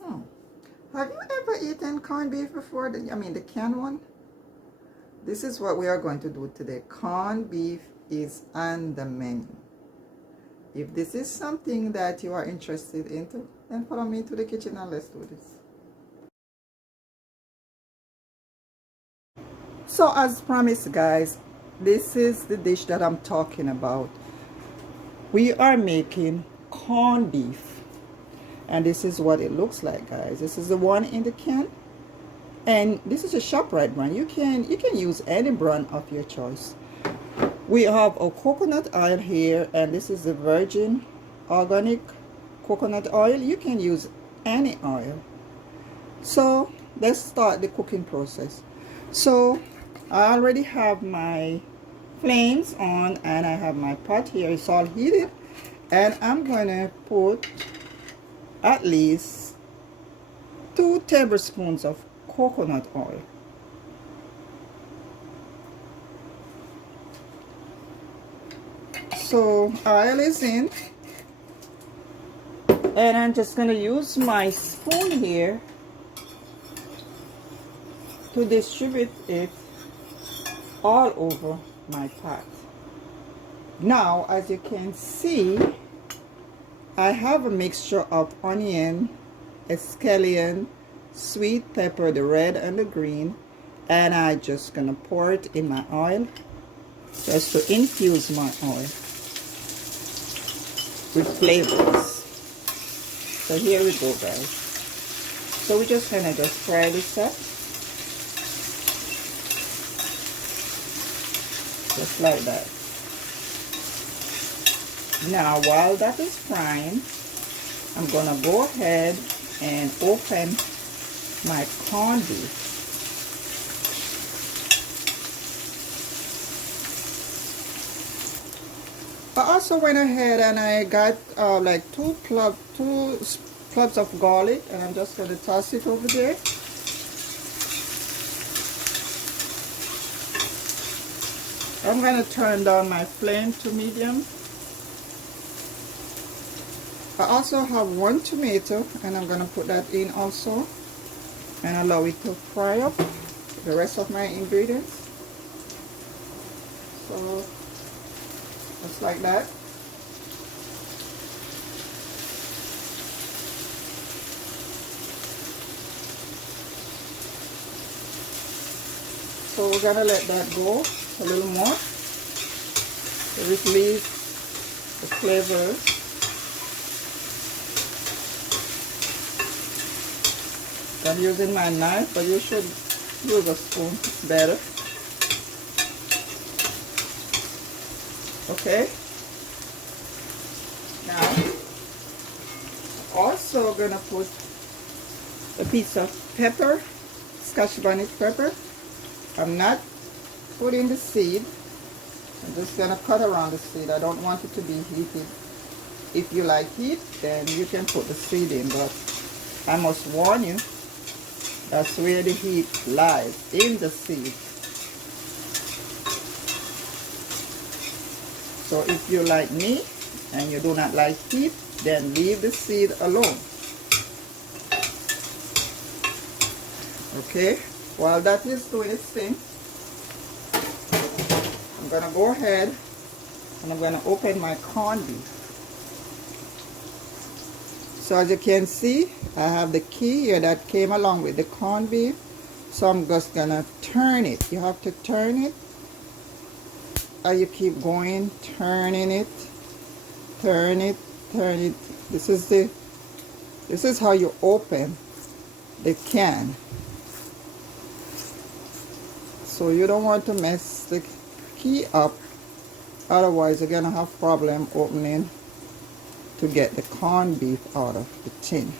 Hmm. Have you ever eaten corned beef before? I mean the canned one? This is what we are going to do today. Corned beef is on the menu. If this is something that you are interested into, then follow me to the kitchen and let's do this. So as promised, guys, this is the dish that I'm talking about. We are making corned beef, and this is what it looks like, guys. This is the one in the can, and this is a ShopRite brand. You can use any brand of your choice. We have a coconut oil here, and this is the virgin organic coconut oil. You can use any oil. So let's start the cooking process. So I already have my flames on, and I have my pot here. It's all heated, and I'm gonna put at least 2 tablespoons of coconut oil. So oil is in, and I'm just gonna use my spoon here to distribute it all over my pot. Now, as you can see, I have a mixture of onion, scallion, sweet pepper, the red and the green, and I just gonna pour it in my oil just to infuse my oil with flavors. So here we go, guys. So we're just gonna fry this up just like that. Now while that is frying, I'm gonna go ahead and open my corned beef. I also went ahead and I got like two cloves of garlic, and I'm just going to toss it over there. I'm going to turn down my flame to medium. I also have 1 tomato, and I'm going to put that in also and allow it to fry up the rest of my ingredients. So just like that. So we're gonna let that go a little more to release the flavors. I'm using my knife, but you should use a spoon, it's better. Okay, now also gonna put a piece of pepper, Scotch bonnet pepper. I'm not putting the seed. I'm just gonna cut around the seed. I don't want it to be heated. If you like heat, then you can put the seed in, but I must warn you, that's where the heat lies, in the seed. So if you like me and you do not like heat, then leave the seed alone. Okay, while that is doing its thing, I'm gonna go ahead and I'm gonna open my corned beef. So as you can see, I have the key here that came along with the corned beef. So I'm just gonna turn it. You have to turn it. You keep going, turning it, turn it, turn it. This is how you open the can. So you don't want to mess the key up, otherwise you're gonna have problem opening to get the corned beef out of the tin.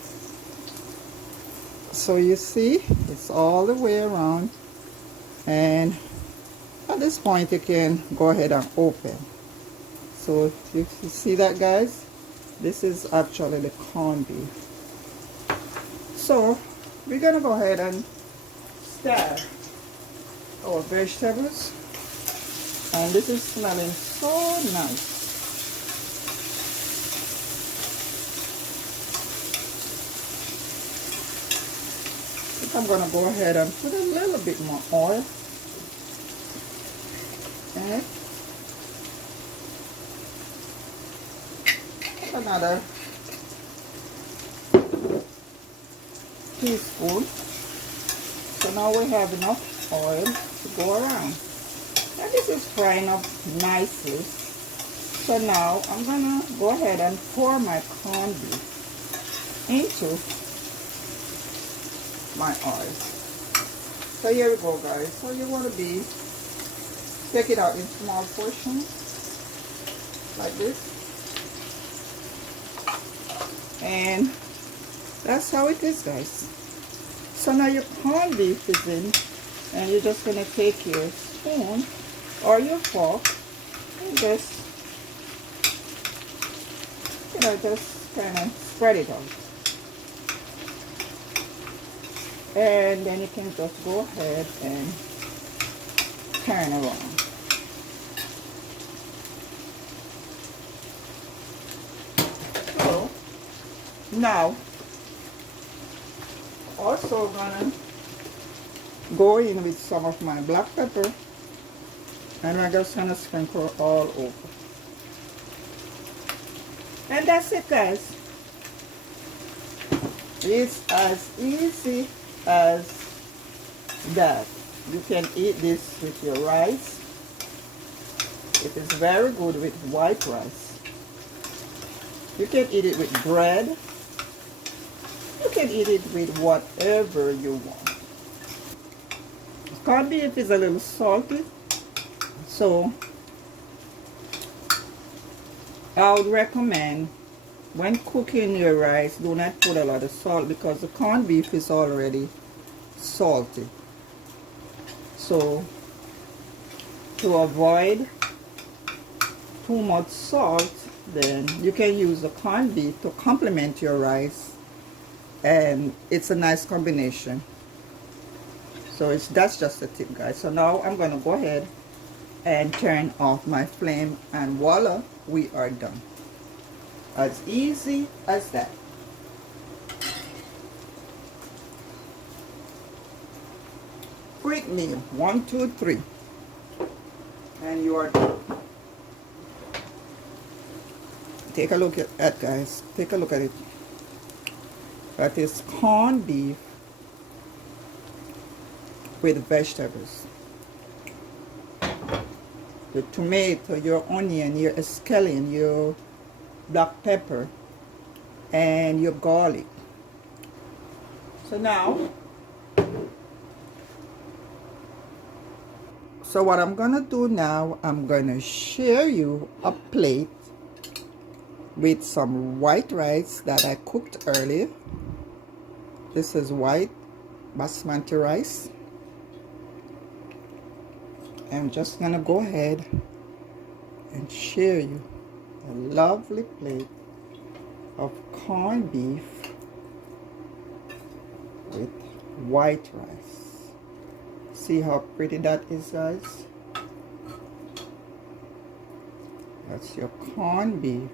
So you see, it's all the way around, and at this point you can go ahead and open. So if you see that, guys, this is actually the corned beef. So we're gonna go ahead and start our vegetables, and this is smelling so nice. I'm going to go ahead and put a little bit more oil. Okay. Another teaspoon. So now we have enough oil to go around. And this is frying up nicely. So now I'm going to go ahead and pour my corned beef into my oil. So here we go, guys. So you want to take it out in small portions like this, and that's how it is, guys. So now your corned beef is in, and you're just gonna take your spoon or your fork and just, just kind of spread it out. And then you can just go ahead and turn around. So now also gonna go in with some of my black pepper, and I'm just gonna sprinkle all over. And that's it, guys. It's as easy as that. You can eat this with your rice. It is very good with white rice. You can eat it with bread. You can eat it with whatever you want. Corned beef is a little salty, so I would recommend when cooking your rice, do not put a lot of salt, because the corned beef is already salty. So to avoid too much salt, then you can use the corned beef to complement your rice, and it's a nice combination. So that's just a tip, guys. So now I'm going to go ahead and turn off my flame, and voila, we are done. As easy as that. Quick meal, 1, 2, 3, and you are done. Take a look at that, guys. Take a look at it. That is corned beef with vegetables. Your tomato, your onion, your scallion, your black pepper, and your garlic. So now, what I'm gonna do now, I'm gonna share you a plate with some white rice that I cooked earlier. This is white basmati rice. I'm just gonna go ahead and share you a lovely plate of corned beef with white rice. See how pretty that is, guys? That's your corned beef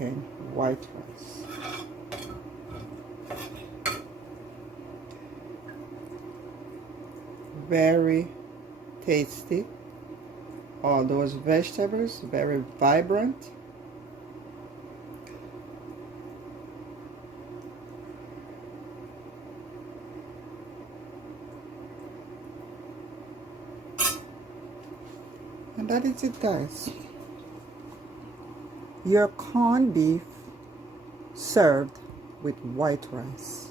and white rice. Very tasty. All those vegetables, very vibrant. And that is it, guys. Your corned beef served with white rice.